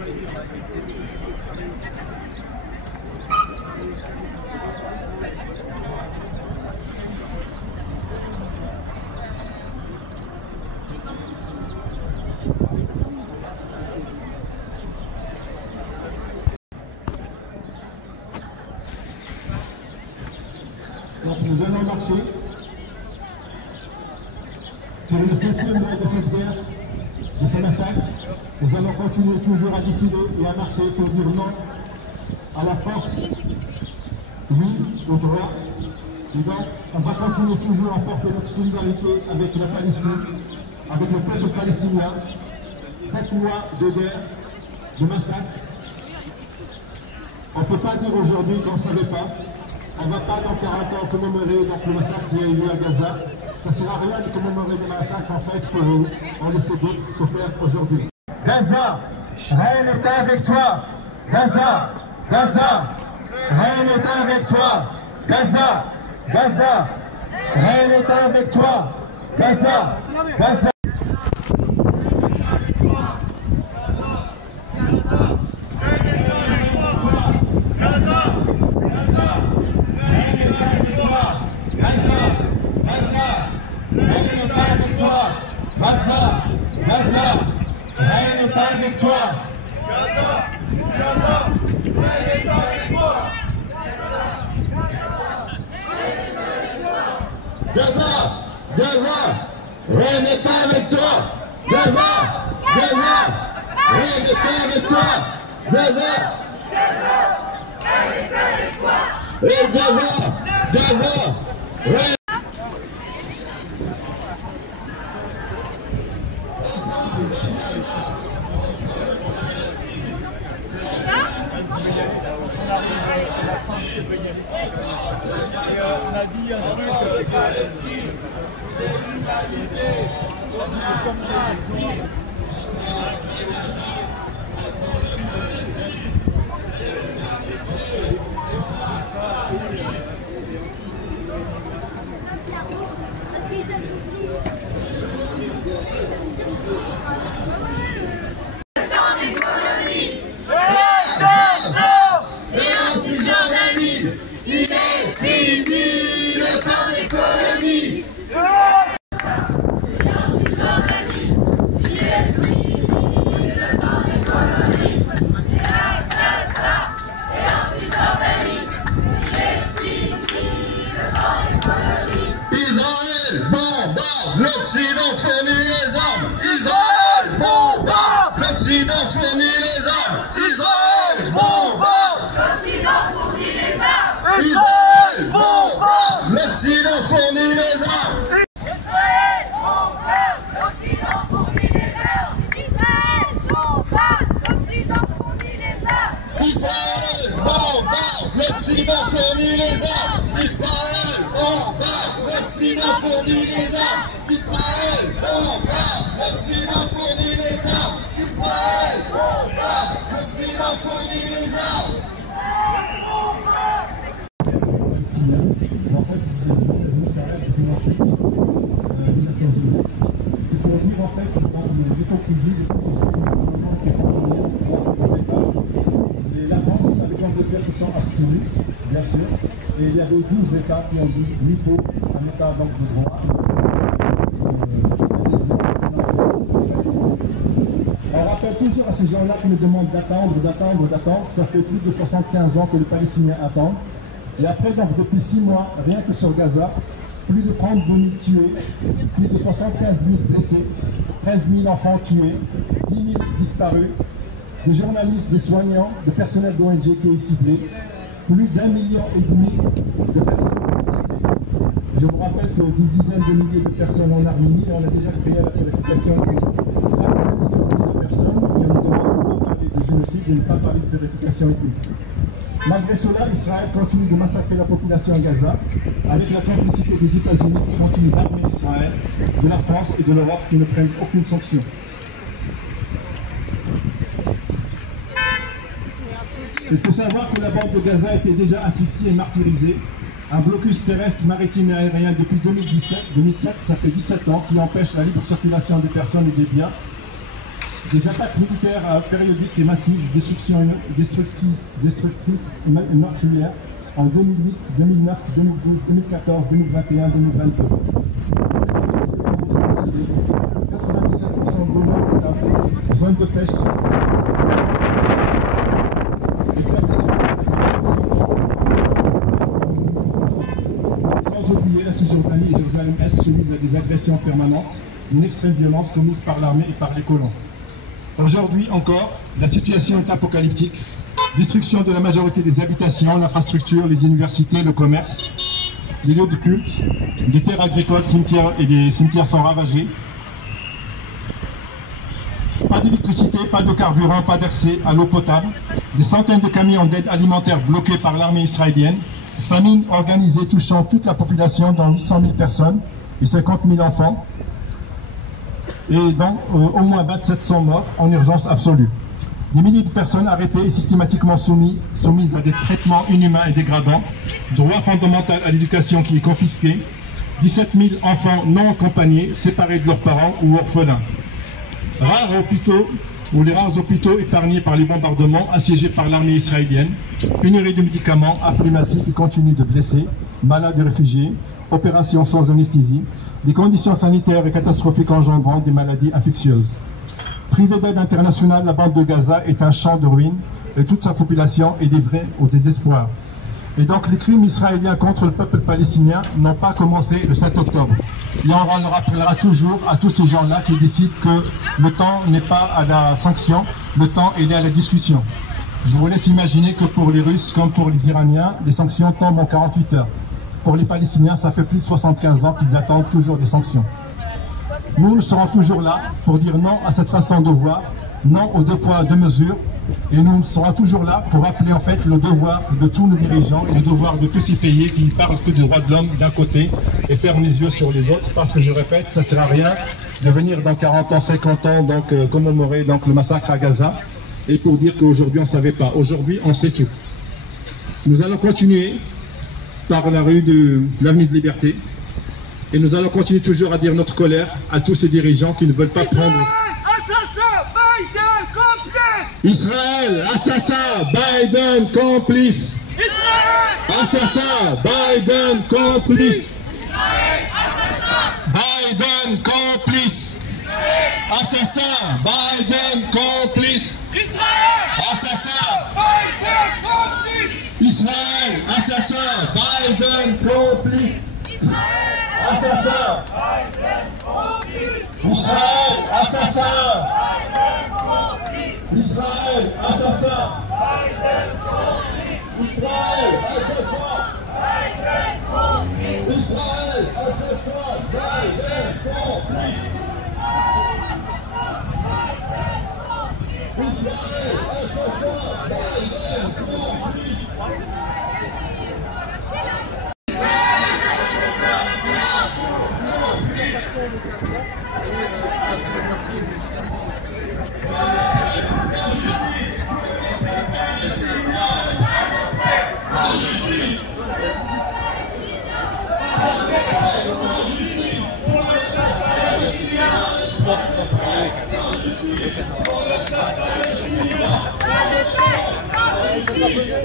Donc nous allons marcher sur le 7e mois de cette guerre, de ce massacre. Nous allons continuer toujours à défiler et à marcher pour dire non à la force, oui au droit. Et donc on va continuer toujours à porter notre solidarité avec la Palestine, avec le peuple palestinien. 7 mois de guerre, de massacre. On ne peut pas dire aujourd'hui qu'on ne savait pas. On ne va pas dans 40 ans commémorer donc, le massacre qui a eu lieu à Gaza. Ça ne sert à rien de commémorer des massacres en fait pour eux. On laisse d'autres se faire aujourd'hui. Gaza, rien n'est avec toi. Gaza, Gaza, rien n'est avec toi. Gaza, Gaza, rien n'est avec toi. Gaza, Gaza. Gaza, Gaza, rien n'est avec toi. Gaza, Gaza, rien n'est avec toi. Gaza, Gaza, rien n'est avec toi. Gaza, Gaza, rien n'est avec toi. Gaza, Gaza, rien n'est avec toi. Et Gaza, Gaza, rien. On a dit un truc Palestine, c'est l'humanité, comme ça ici. L'Occident fournit les armes. Israël bombarde. L'Occident fournit les armes. Israël bombarde. L'Occident fournit les armes. Israël bombarde. L'Occident fournit les armes. Israël bombarde. L'Occident fournit les armes. Israël bombarde. L'Occident fournit les armes. Israël bombarde. L'Occident fournit les armes. Israël bombarde. L'Occident fournit les armes. Israël bombarde, l'Occident fournit les armes. Israël bombarde, l'Occident fournit les armes. En fait, vous savez, c'est pour dire en fait, dans l'hypocrisie et la France avec l'Angleterre se sont abstenus, bien sûr, et il y avait 12 États qui ont dit ni pour un État donc de droit. On rappelle toujours à ces gens-là qui nous demandent d'attendre. Ça fait plus de 75 ans que les Palestiniens attendent. Et après, donc, depuis 6 mois, rien que sur Gaza, plus de 32 000 tués, plus de 75 000 blessés, 13 000 enfants tués, 10 000 disparus, des journalistes, des soignants, de personnel d'ONG qui est ciblé, plus d'1,5 million de personnes ciblées. Je vous rappelle que des dizaines de milliers de personnes en Arménie, on a déjà créé la purification de personnes et on nous demande de ne pas parler de génocide et de ne pas parler de purification ethnique. Malgré cela, Israël continue de massacrer la population à Gaza avec la complicité des États-Unis qui continuent d'armer Israël, de la France et de l'Europe qui ne prennent aucune sanction. Il faut savoir que la bande de Gaza était déjà asphyxiée et martyrisée. Un blocus terrestre, maritime et aérien depuis 2007, ça fait 17 ans, qui empêche la libre circulation des personnes et des biens. Des attaques militaires périodiques et massives, destructrices et meurtrières en 2008, 2009, 2012, 2014, 2021, 2022. 97% d'eau non potable, zone de pêche, et sans oublier la Cisjordanie et Jérusalem-Est soumises à des agressions permanentes, une extrême violence commise par l'armée et par les colons. Aujourd'hui encore, la situation est apocalyptique. Destruction de la majorité des habitations, l'infrastructure, les universités, le commerce, les lieux de culte, des terres agricoles, cimetières et des cimetières sont ravagés. Pas d'électricité, pas de carburant, pas d'accès à l'eau potable. Des centaines de camions d'aide alimentaire bloqués par l'armée israélienne. Famine organisée touchant toute la population, dont 800 000 personnes et 50 000 enfants. Et donc au moins 2700 morts en urgence absolue. Des milliers de personnes arrêtées et systématiquement soumises à des traitements inhumains et dégradants. Droit fondamental à l'éducation qui est confisqué. 17 000 enfants non accompagnés, séparés de leurs parents ou orphelins. Les rares hôpitaux épargnés par les bombardements, assiégés par l'armée israélienne. Pénurie de médicaments, afflux massif et continu de blessés, malades et réfugiés. Opérations sans anesthésie. Des conditions sanitaires et catastrophiques engendrant des maladies infectieuses. Privée d'aide internationale, la bande de Gaza est un champ de ruines et toute sa population est livrée au désespoir. Et donc les crimes israéliens contre le peuple palestinien n'ont pas commencé le 7 octobre. Et on le rappellera toujours à tous ces gens-là qui décident que le temps n'est pas à la sanction, le temps est à la discussion. Je vous laisse imaginer que pour les Russes comme pour les Iraniens, les sanctions tombent en 48 heures. Pour les Palestiniens, ça fait plus de 75 ans qu'ils attendent toujours des sanctions. Nous serons toujours là pour dire non à cette façon de voir, non aux 2 poids, 2 mesures, et nous serons toujours là pour rappeler en fait le devoir de tous nos dirigeants et le devoir de tous ces pays qui parlent que des droits de l'homme d'un côté et ferment les yeux sur les autres, parce que je répète, ça ne sert à rien de venir dans 40 ans, 50 ans, donc commémorer donc, le massacre à Gaza, et pour dire qu'aujourd'hui on ne savait pas. Aujourd'hui on sait tout. Nous allons continuer par la rue de l'avenue de Liberté. Et nous allons continuer toujours à dire notre colère à tous ces dirigeants qui ne veulent pas prendre... Israël, assassin, Biden, complice. Assassin, Biden, complice. Biden, complice. Assassin, Biden, complice. Assassin, Biden, complice. Israël, assassin, Biden, complice. Assassin, Israël, assassin, Israël, assassin, Israël, assassin, Israël, assassin, Biden, complice. Israël, assassin, Biden, complice.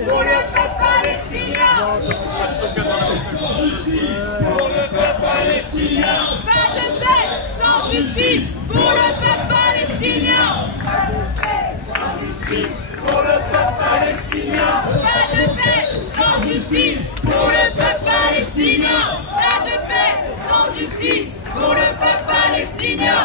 Pour le peuple palestinien. Pour le peuple palestinien. Pas de paix sans justice pour le peuple palestinien. Pas de paix sans justice pour le peuple palestinien. Pas de paix sans justice pour le peuple palestinien. Pas de paix sans justice pour le peuple palestinien.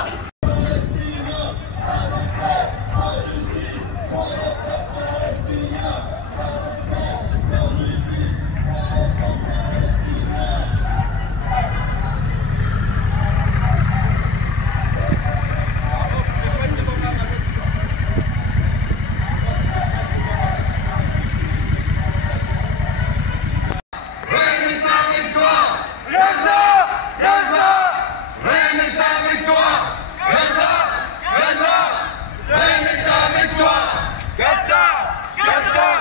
Gaza! Gaza!